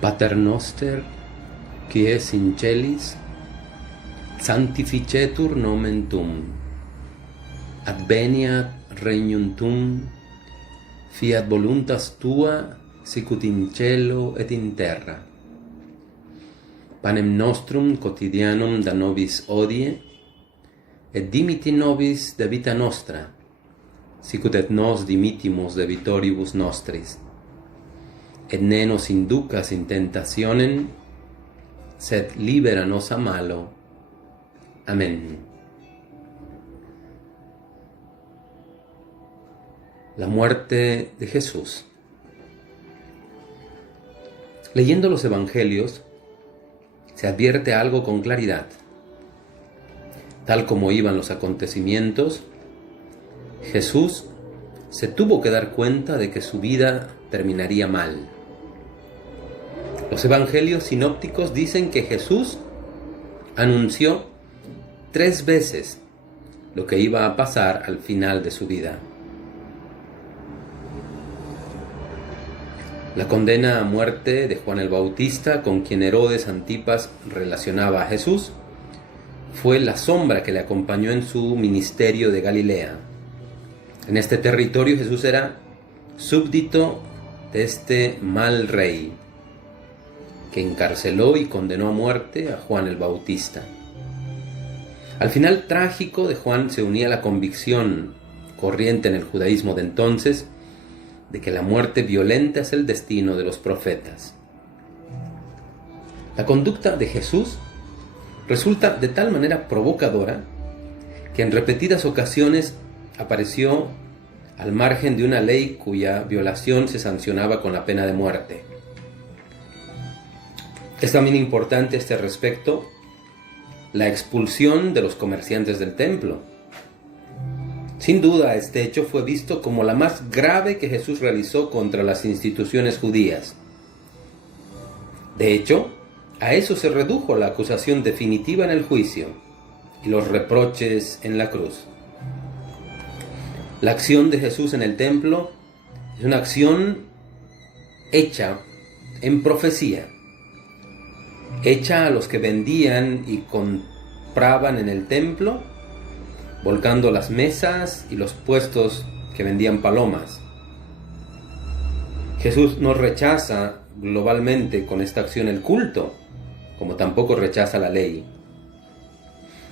Pater noster, qui es in celis, sanctificetur nomen tuum, adveniat regnum tuum, fiat voluntas tua, sicut in cielo et in terra. Panem nostrum quotidianum da nobis hodie, et dimiti nobis debita nostra, sicut et nos dimittimus debitoribus nostris. Et ne nos inducas in tentationem, sed libera nos a malo. Amén. La muerte de Jesús. Leyendo los evangelios, se advierte algo con claridad. Tal como iban los acontecimientos, Jesús se tuvo que dar cuenta de que su vida terminaría mal. Los evangelios sinópticos dicen que Jesús anunció 3 veces lo que iba a pasar al final de su vida. La condena a muerte de Juan el Bautista, con quien Herodes Antipas relacionaba a Jesús, fue la sombra que le acompañó en su ministerio de Galilea. En este territorio Jesús era súbdito de este mal rey, que encarceló y condenó a muerte a Juan el Bautista. Al final trágico de Juan se unía la convicción corriente en el judaísmo de entonces de que la muerte violenta es el destino de los profetas. La conducta de Jesús resulta de tal manera provocadora que en repetidas ocasiones apareció al margen de una ley cuya violación se sancionaba con la pena de muerte. Es también importante a este respecto la expulsión de los comerciantes del templo. Sin duda, este hecho fue visto como la más grave que Jesús realizó contra las instituciones judías. De hecho, a eso se redujo la acusación definitiva en el juicio y los reproches en la cruz. La acción de Jesús en el templo es una acción hecha en profecía, hecha a los que vendían y compraban en el templo, volcando las mesas y los puestos que vendían palomas. Jesús no rechaza globalmente con esta acción el culto, como tampoco rechaza la ley.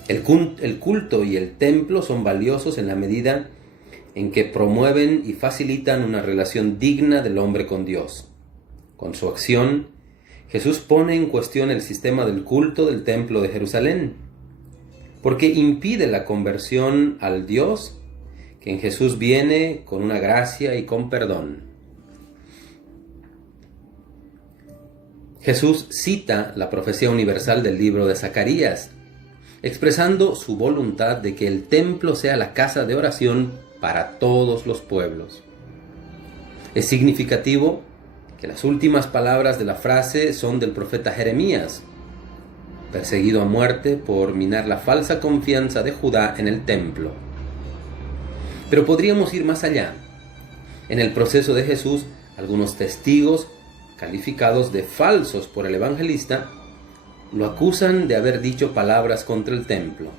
El culto y el templo son valiosos en la medida en que promueven y facilitan una relación digna del hombre con Dios. Con su acción, Jesús pone en cuestión el sistema del culto del templo de Jerusalén, porque impide la conversión al Dios que en Jesús viene con una gracia y con perdón. Jesús cita la profecía universal del libro de Zacarías, expresando su voluntad de que el templo sea la casa de oración para todos los pueblos. Es significativo que las últimas palabras de la frase son del profeta Jeremías, perseguido a muerte por minar la falsa confianza de Judá en el templo. Pero podríamos ir más allá. En el proceso de Jesús, algunos testigos, calificados de falsos por el evangelista, lo acusan de haber dicho palabras contra el templo.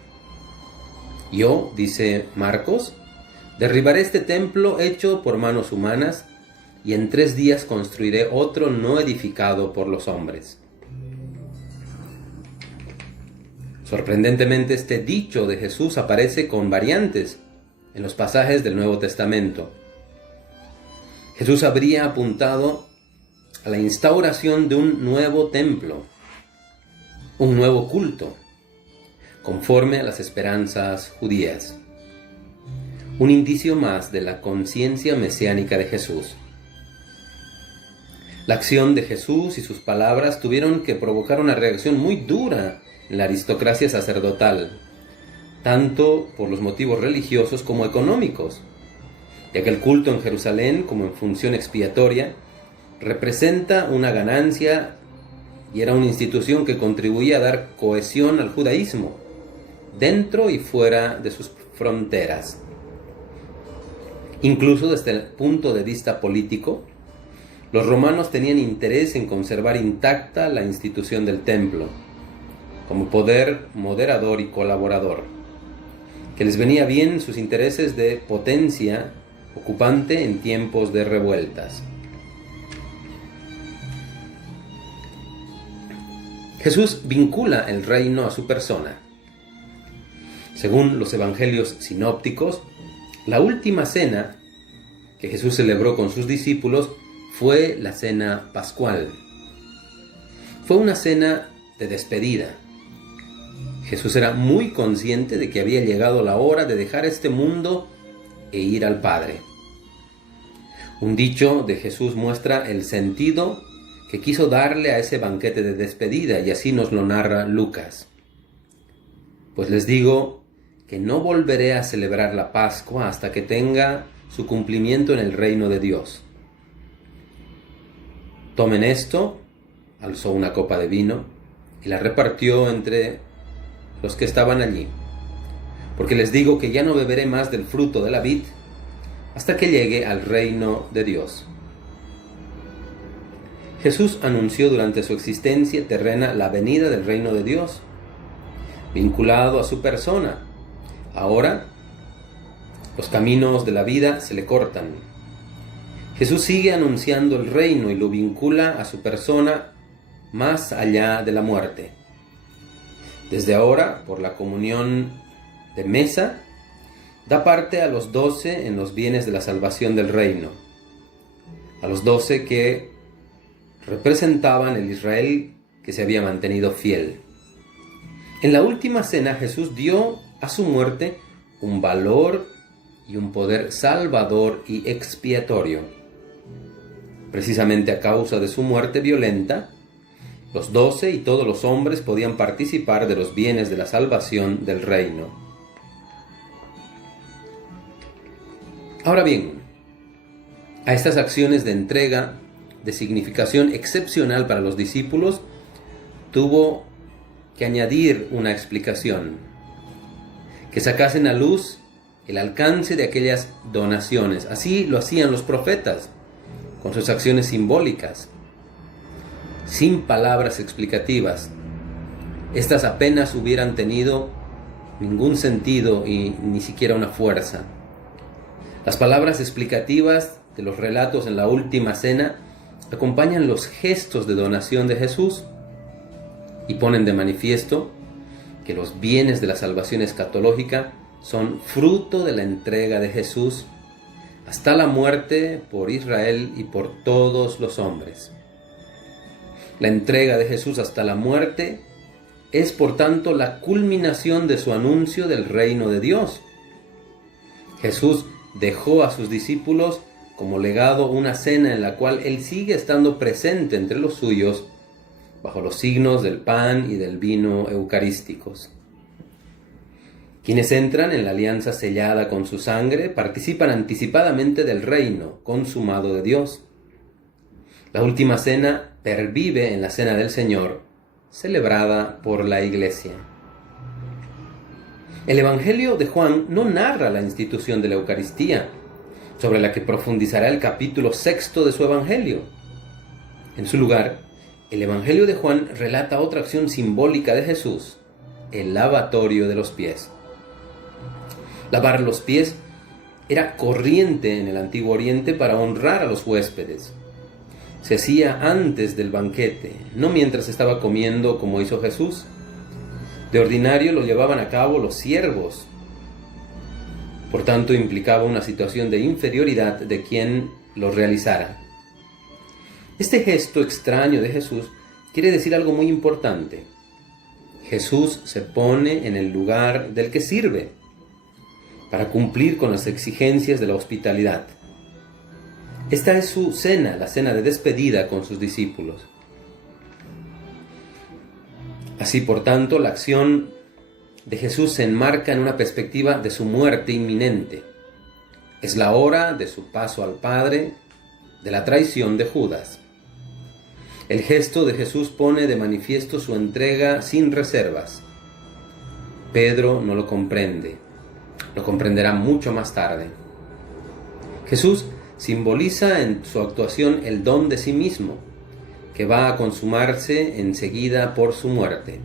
Yo, dice Marcos, derribaré este templo hecho por manos humanas, y en 3 días construiré otro no edificado por los hombres. Sorprendentemente, este dicho de Jesús aparece con variantes en los pasajes del Nuevo Testamento. Jesús habría apuntado a la instauración de un nuevo templo, un nuevo culto, conforme a las esperanzas judías. Un indicio más de la conciencia mesiánica de Jesús. La acción de Jesús y sus palabras tuvieron que provocar una reacción muy dura en la aristocracia sacerdotal, tanto por los motivos religiosos como económicos, ya que el culto en Jerusalén, como en función expiatoria, representa una ganancia y era una institución que contribuía a dar cohesión al judaísmo, dentro y fuera de sus fronteras. Incluso desde el punto de vista político, Los romanos tenían interés en conservar intacta la institución del templo, como poder moderador y colaborador, que les venía bien sus intereses de potencia ocupante en tiempos de revueltas. Jesús vincula el reino a su persona. Según los evangelios sinópticos, la última cena que Jesús celebró con sus discípulos fue la cena pascual. Fue una cena de despedida. Jesús era muy consciente de que había llegado la hora de dejar este mundo e ir al Padre. Un dicho de Jesús muestra el sentido que quiso darle a ese banquete de despedida, y así nos lo narra Lucas. Pues les digo que no volveré a celebrar la Pascua hasta que tenga su cumplimiento en el reino de Dios. Tomen esto, alzó una copa de vino y la repartió entre los que estaban allí, porque les digo que ya no beberé más del fruto de la vid hasta que llegue al reino de Dios. Jesús anunció durante su existencia terrena la venida del reino de Dios, vinculado a su persona. Ahora, los caminos de la vida se le cortan. Jesús sigue anunciando el reino y lo vincula a su persona más allá de la muerte. Desde ahora, por la comunión de mesa, da parte a los 12 en los bienes de la salvación del reino, a los 12 que representaban el Israel que se había mantenido fiel. En la última cena Jesús dio a su muerte un valor y un poder salvador y expiatorio. Precisamente a causa de su muerte violenta, los 12 y todos los hombres podían participar de los bienes de la salvación del reino. Ahora bien, a estas acciones de entrega de significación excepcional para los discípulos, tuvo que añadir una explicación, que sacasen a luz el alcance de aquellas donaciones. Así lo hacían los profetas, con sus acciones simbólicas, sin palabras explicativas. Estas apenas hubieran tenido ningún sentido y ni siquiera una fuerza. Las palabras explicativas de los relatos en la última cena acompañan los gestos de donación de Jesús y ponen de manifiesto que los bienes de la salvación escatológica son fruto de la entrega de Jesús hasta la muerte por Israel y por todos los hombres. La entrega de Jesús hasta la muerte es, por tanto, la culminación de su anuncio del reino de Dios. Jesús dejó a sus discípulos como legado una cena en la cual Él sigue estando presente entre los suyos, bajo los signos del pan y del vino eucarísticos. Quienes entran en la alianza sellada con su sangre participan anticipadamente del reino consumado de Dios. La última cena pervive en la cena del Señor, celebrada por la Iglesia. El Evangelio de Juan no narra la institución de la Eucaristía, sobre la que profundizará el capítulo 6 de su Evangelio. En su lugar, el Evangelio de Juan relata otra acción simbólica de Jesús, el lavatorio de los pies. Lavar los pies era corriente en el Antiguo Oriente para honrar a los huéspedes. Se hacía antes del banquete, no mientras estaba comiendo como hizo Jesús. De ordinario lo llevaban a cabo los siervos. Por tanto, implicaba una situación de inferioridad de quien lo realizara. Este gesto extraño de Jesús quiere decir algo muy importante. Jesús se pone en el lugar del que sirve, para cumplir con las exigencias de la hospitalidad. Esta es su cena, la cena de despedida con sus discípulos. Así, por tanto, la acción de Jesús se enmarca en una perspectiva de su muerte inminente. Es la hora de su paso al Padre, de la traición de Judas. El gesto de Jesús pone de manifiesto su entrega sin reservas. Pedro no lo comprende. Lo comprenderá mucho más tarde. Jesús simboliza en su actuación el don de sí mismo, que va a consumarse enseguida por su muerte.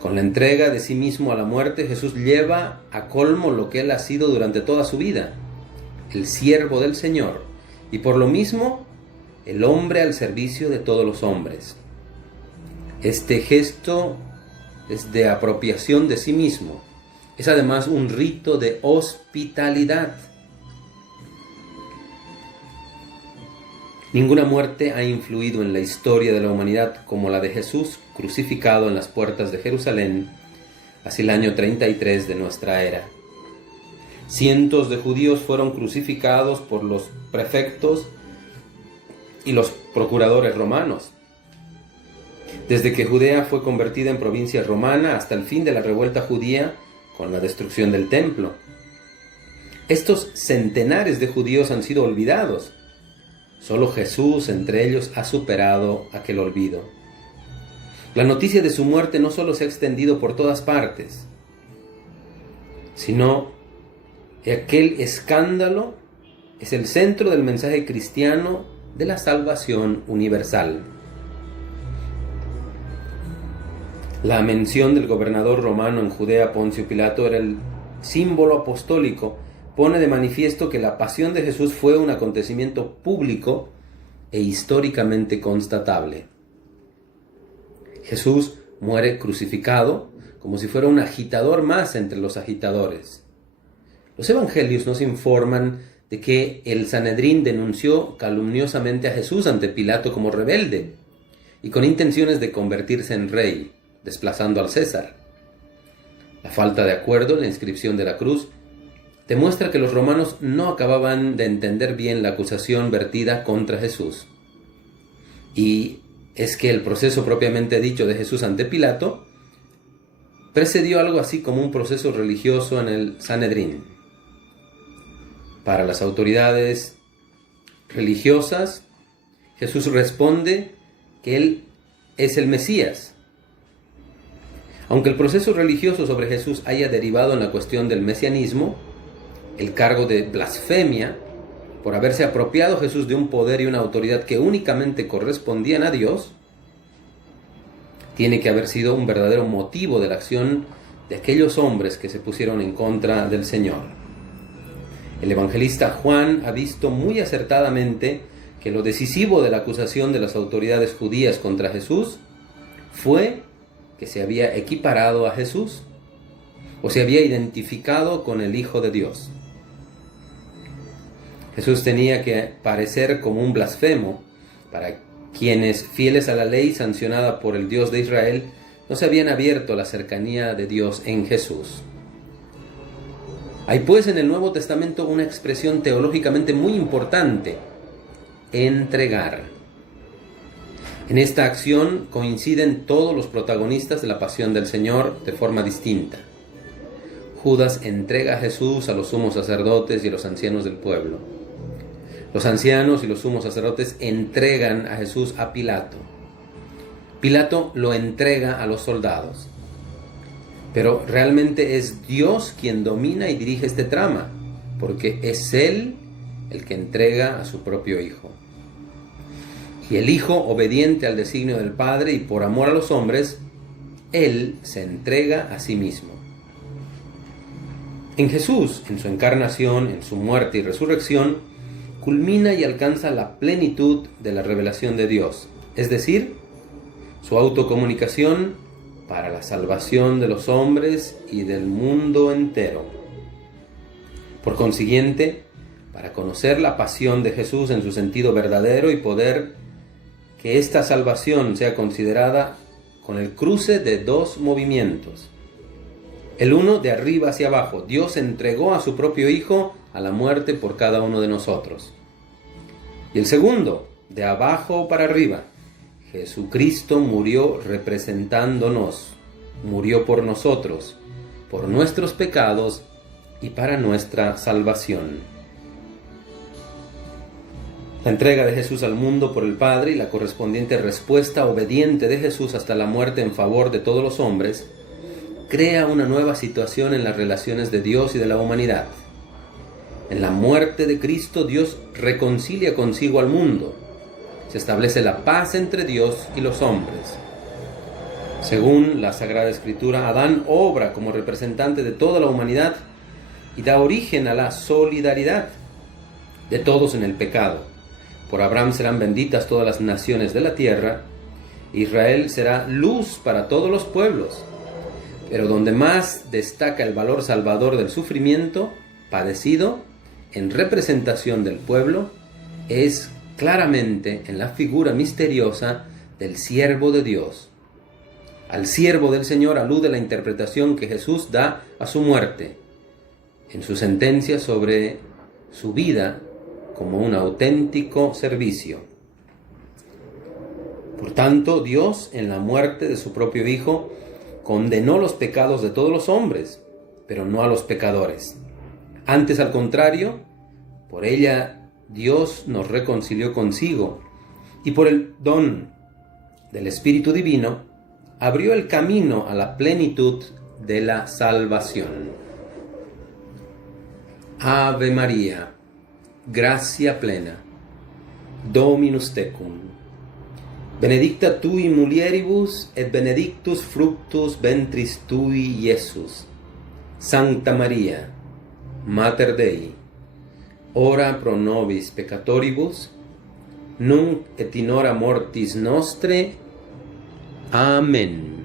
Con la entrega de sí mismo a la muerte, Jesús lleva a colmo lo que él ha sido durante toda su vida, el siervo del Señor, y por lo mismo, el hombre al servicio de todos los hombres. Este gesto es de apropiación de sí mismo. Es además un rito de hospitalidad. Ninguna muerte ha influido en la historia de la humanidad como la de Jesús crucificado en las puertas de Jerusalén hacia el año 33 de nuestra era. Cientos de judíos fueron crucificados por los prefectos y los procuradores romanos. Desde que Judea fue convertida en provincia romana hasta el fin de la revuelta judía con la destrucción del templo. Estos centenares de judíos han sido olvidados. Solo Jesús entre ellos ha superado aquel olvido. La noticia de su muerte no solo se ha extendido por todas partes, sino que aquel escándalo es el centro del mensaje cristiano de la salvación universal. La mención del gobernador romano en Judea, Poncio Pilato, era el símbolo apostólico. Pone de manifiesto que la pasión de Jesús fue un acontecimiento público e históricamente constatable. Jesús muere crucificado como si fuera un agitador más entre los agitadores. Los evangelios nos informan de que el Sanedrín denunció calumniosamente a Jesús ante Pilato como rebelde y con intenciones de convertirse en rey, desplazando al César. La falta de acuerdo en la inscripción de la cruz demuestra que los romanos no acababan de entender bien la acusación vertida contra Jesús. Y es que el proceso propiamente dicho de Jesús ante Pilato precedió algo así como un proceso religioso en el Sanedrín. Para las autoridades religiosas, Jesús responde que Él es el Mesías. Aunque el proceso religioso sobre Jesús haya derivado en la cuestión del mesianismo, el cargo de blasfemia, por haberse apropiado Jesús de un poder y una autoridad que únicamente correspondían a Dios, tiene que haber sido un verdadero motivo de la acción de aquellos hombres que se pusieron en contra del Señor. El evangelista Juan ha visto muy acertadamente que lo decisivo de la acusación de las autoridades judías contra Jesús fue que se había equiparado a Jesús o se había identificado con el Hijo de Dios. Jesús tenía que parecer como un blasfemo para quienes, fieles a la ley sancionada por el Dios de Israel, no se habían abierto a la cercanía de Dios en Jesús. Hay pues en el Nuevo Testamento una expresión teológicamente muy importante: entregar. En esta acción coinciden todos los protagonistas de la pasión del Señor de forma distinta. Judas entrega a Jesús a los sumos sacerdotes y a los ancianos del pueblo. Los ancianos y los sumos sacerdotes entregan a Jesús a Pilato. Pilato lo entrega a los soldados. Pero realmente es Dios quien domina y dirige este trama, porque es Él el que entrega a su propio Hijo. Y el Hijo, obediente al designio del Padre y por amor a los hombres, Él se entrega a sí mismo. En Jesús, en su encarnación, en su muerte y resurrección, culmina y alcanza la plenitud de la revelación de Dios, es decir, su autocomunicación para la salvación de los hombres y del mundo entero. Por consiguiente, para conocer la pasión de Jesús en su sentido verdadero y poder que esta salvación sea considerada con el cruce de dos movimientos. El uno de arriba hacia abajo: Dios entregó a su propio Hijo a la muerte por cada uno de nosotros. Y el segundo, de abajo para arriba: Jesucristo murió representándonos, murió por nosotros, por nuestros pecados y para nuestra salvación. La entrega de Jesús al mundo por el Padre y la correspondiente respuesta obediente de Jesús hasta la muerte en favor de todos los hombres crea una nueva situación en las relaciones de Dios y de la humanidad. En la muerte de Cristo, Dios reconcilia consigo al mundo. Se establece la paz entre Dios y los hombres. Según la Sagrada Escritura, Adán obra como representante de toda la humanidad y da origen a la solidaridad de todos en el pecado. Por Abraham serán benditas todas las naciones de la tierra. Israel será luz para todos los pueblos. Pero donde más destaca el valor salvador del sufrimiento padecido en representación del pueblo es claramente en la figura misteriosa del siervo de Dios. Al siervo del Señor alude la interpretación que Jesús da a su muerte, en su sentencia sobre su vida como un auténtico servicio. Por tanto, Dios, en la muerte de su propio Hijo, condenó los pecados de todos los hombres, pero no a los pecadores. Antes, al contrario, por ella Dios nos reconcilió consigo y por el don del Espíritu Divino abrió el camino a la plenitud de la salvación. Ave María, gratia plena, Dominus tecum, benedicta tu in mulieribus et benedictus fructus ventris tui, Iesus. Sancta Maria, Mater Dei, ora pro nobis peccatoribus, nunc et in hora mortis nostre. Amén.